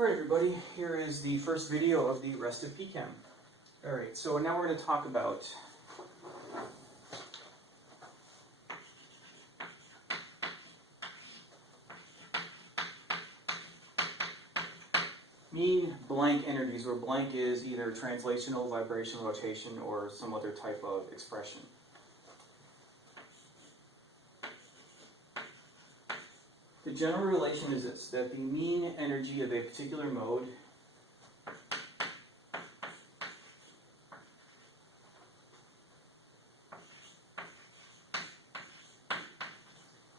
Alright everybody, here is the first video of the rest of PChem. Alright, so now we're going to talk about mean blank energies, where blank is either translational, vibrational, rotation, or some other type of expression. The general relation is this, that the mean energy of a particular mode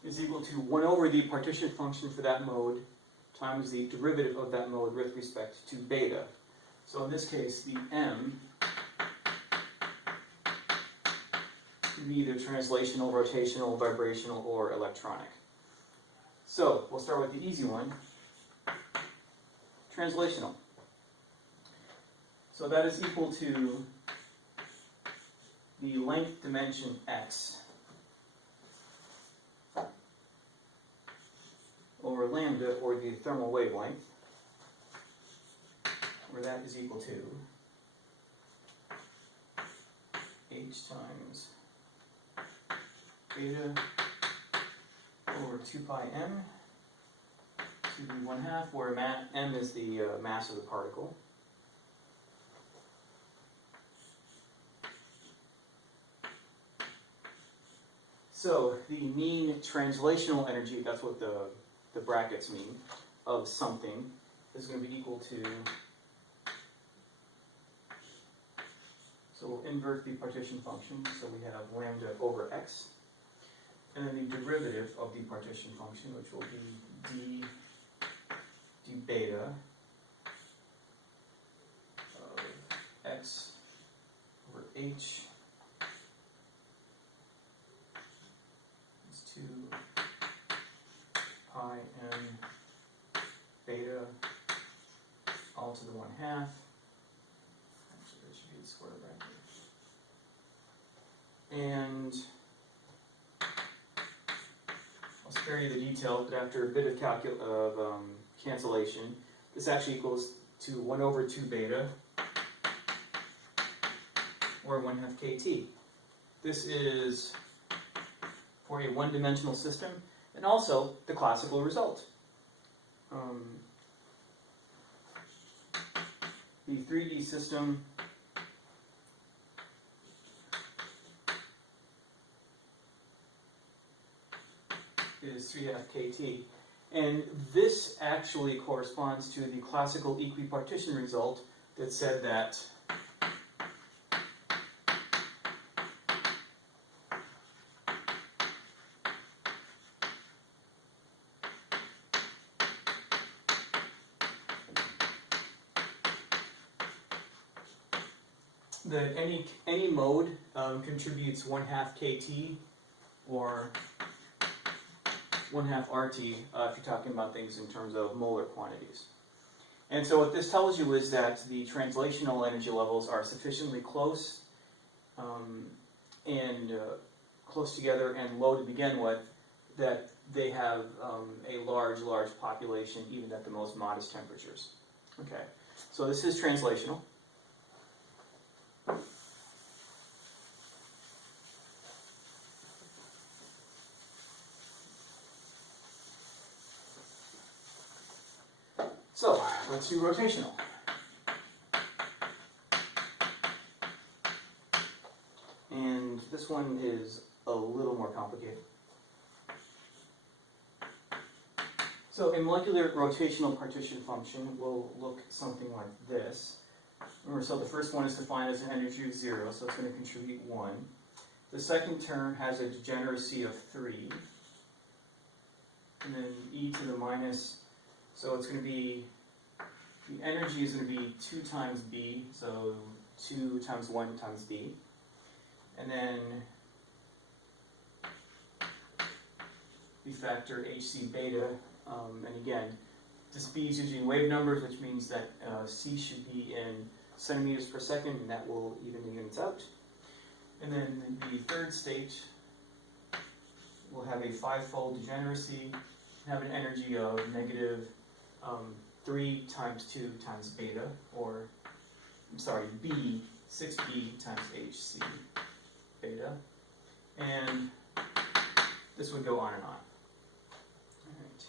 is equal to 1 over the partition function for that mode times the derivative of that mode with respect to beta. So in this case, the M can be either translational, rotational, vibrational, or electronic. So we'll start with the easy one, translational. So that is equal to the length dimension x over lambda, or the thermal wavelength, where that is equal to h times beta over 2 pi m to the 1/2, where m is the mass of the particle. So the mean translational energy, that's what the brackets mean, of something is going to be equal to, so we'll invert the partition function, so we have lambda over x, and then the derivative of the partition function, which will be d beta of x over h is 2 pi m beta all to the 1/2. Actually, that should be the square bracket. And I'll spare you the detail, but after a bit of cancellation, this actually equals to 1 over 2 beta, or 1/2 kT. This is for a one-dimensional system, and also the classical result. The 3D system is 3/2 kT, and this actually corresponds to the classical equipartition result that said that any mode contributes 1/2 kT or 1/2 RT if you're talking about things in terms of molar quantities. And so what this tells you is that the translational energy levels are sufficiently close and close together and low to begin with, that they have a large population even at the most modest temperatures. Okay, so this is translational. So, let's do rotational. And this one is a little more complicated. So, a molecular rotational partition function will look something like this. Remember, so the first one is defined as an energy of 0, so it's going to contribute 1. The second term has a degeneracy of 3. And then e to the minus, so it's going to be, the energy is going to be 2 times B, so 2 times 1 times B. And then the factor hc beta, and again, this B is usually wave numbers, which means that C should be in centimeters per second, and that will even the units out. And then the third state will have a 5-fold degeneracy, have an energy of negative 3 times 2 times beta, or, I'm sorry, B, 6B times HC beta. And this would go on and on. All right.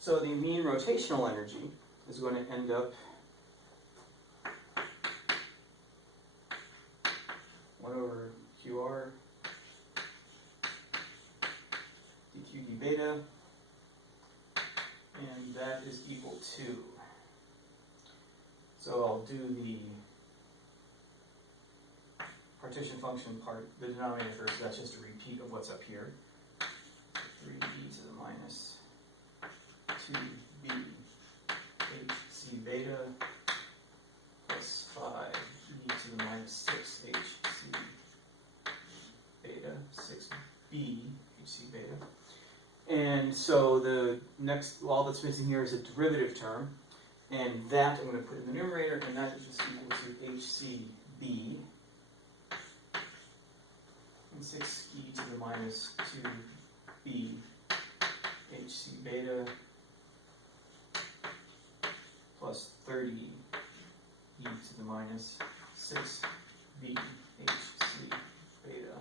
So the mean rotational energy is going to end up 1 over QR dq d beta, and that is equal to, so I'll do the partition function part, the denominator first, so that's just a repeat of what's up here. 3e to the minus 2b hc beta plus 5e to the minus 6 hc beta, 6b hc beta. And so the next, all that's missing here is a derivative term, and that I'm going to put in the numerator, and that is just equal to hcb, and 6e to the minus 2b hc beta plus 30e to the minus 6b hc beta,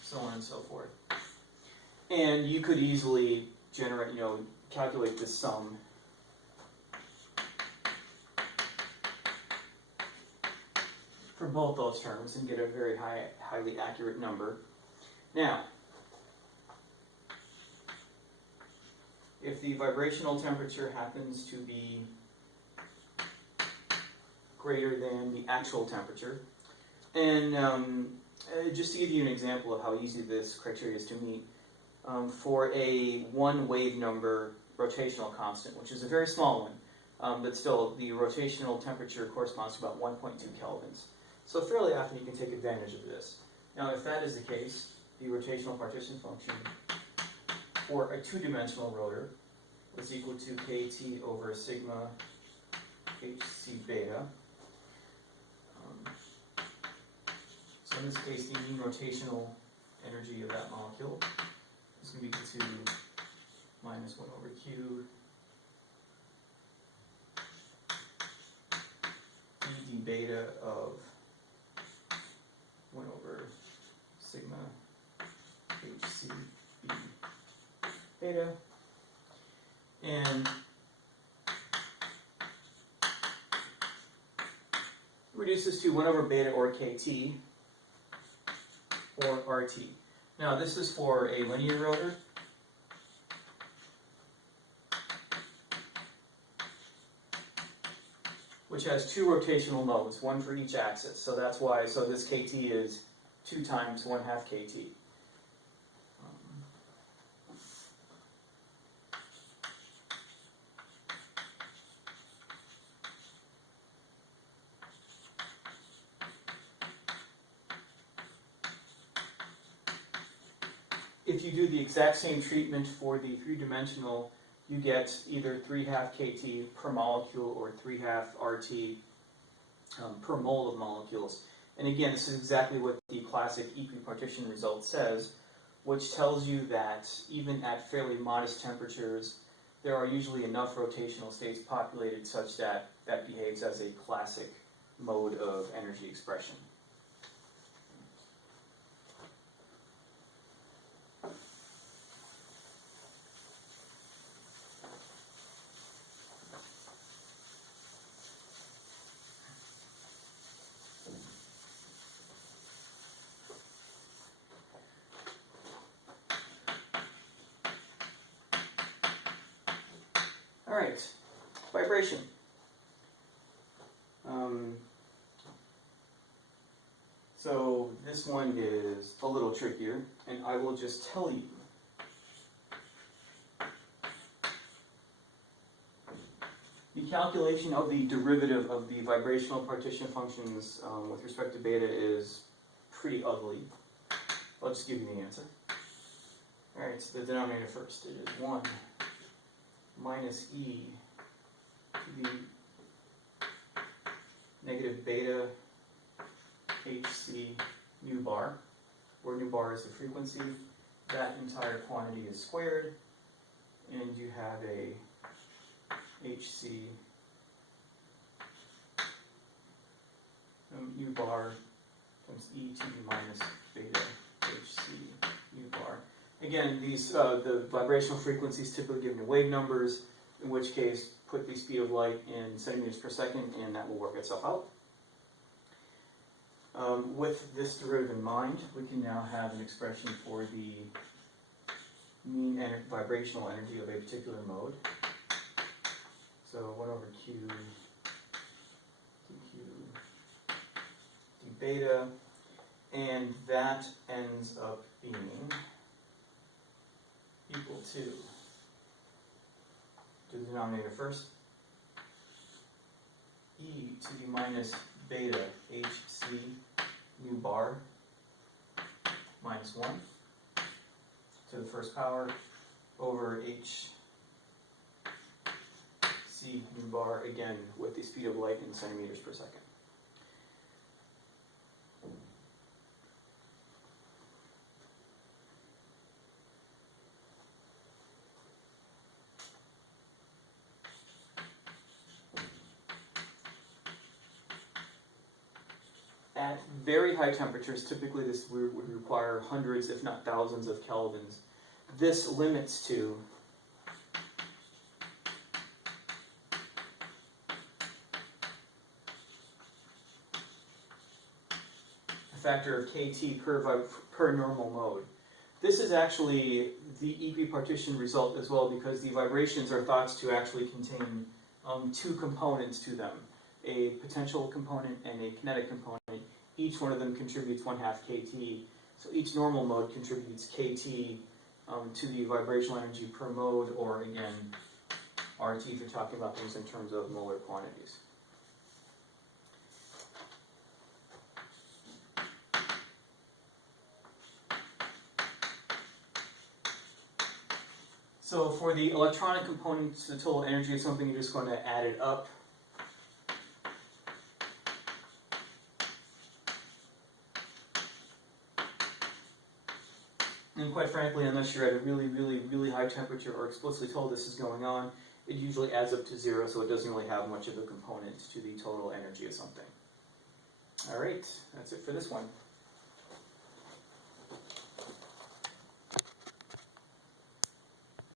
so on and so forth. And you could easily generate, calculate this sum for both those terms and get a very highly accurate number. Now, if the vibrational temperature happens to be greater than the actual temperature, and just to give you an example of how easy this criteria is to meet, for a 1 wave number rotational constant, which is a very small one, but still the rotational temperature corresponds to about 1.2 kelvins. So fairly often you can take advantage of this. Now if that is the case, the rotational partition function for a 2-dimensional rotor is equal to kT over sigma hc beta. So in this case, the mean rotational energy of that molecule is going to be equal to minus 1 over q d beta of 1 over sigma hc b beta. And reduce this to 1 over beta or kT or RT. Now this is for a linear rotor. Which has 2 rotational modes, 1 for each axis. So that's why, so this kT is 2 times 1/2 kT. If you do the exact same treatment for the 3-dimensional, you get either 3/2 kT per molecule or 3/2 RT per mole of molecules. And again, this is exactly what the classic equipartition result says, which tells you that even at fairly modest temperatures, there are usually enough rotational states populated such that that behaves as a classic mode of energy expression. All right, vibration. So this one is a little trickier, and I will just tell you. The calculation of the derivative of the vibrational partition functions with respect to beta is pretty ugly. I'll just give you the answer. All right, so the denominator first. It is 1 minus e to the negative beta hc mu bar, where nu bar is the frequency. That entire quantity is squared, and you have a hc u bar times e to the minus beta hc u bar. Again, these the vibrational frequencies typically give you wave numbers, in which case put the speed of light in centimeters per second and that will work itself out. With this derivative in mind, we can now have an expression for the mean vibrational energy of a particular mode. So 1 over q dq d beta, and that ends up being equal to, do the denominator first, e to the minus beta hc nu bar minus 1 to the first power over h c nu bar, again with the speed of light in centimeters per second. At very high temperatures, typically this would require hundreds, if not thousands, of kelvins. This limits to a factor of kT per normal mode. This is actually the EP partition result as well, because the vibrations are thought to actually contain two components to them, a potential component and a kinetic component. Each one of them contributes 1/2 kT. So each normal mode contributes kT to the vibrational energy per mode, or again, RT if you're talking about things in terms of molar quantities. So for the electronic components, the total energy is something you're just going to add it up. And quite frankly, unless you're at a really high temperature or explicitly told this is going on, it usually adds up to 0, so it doesn't really have much of a component to the total energy of something. All right, that's it for this one.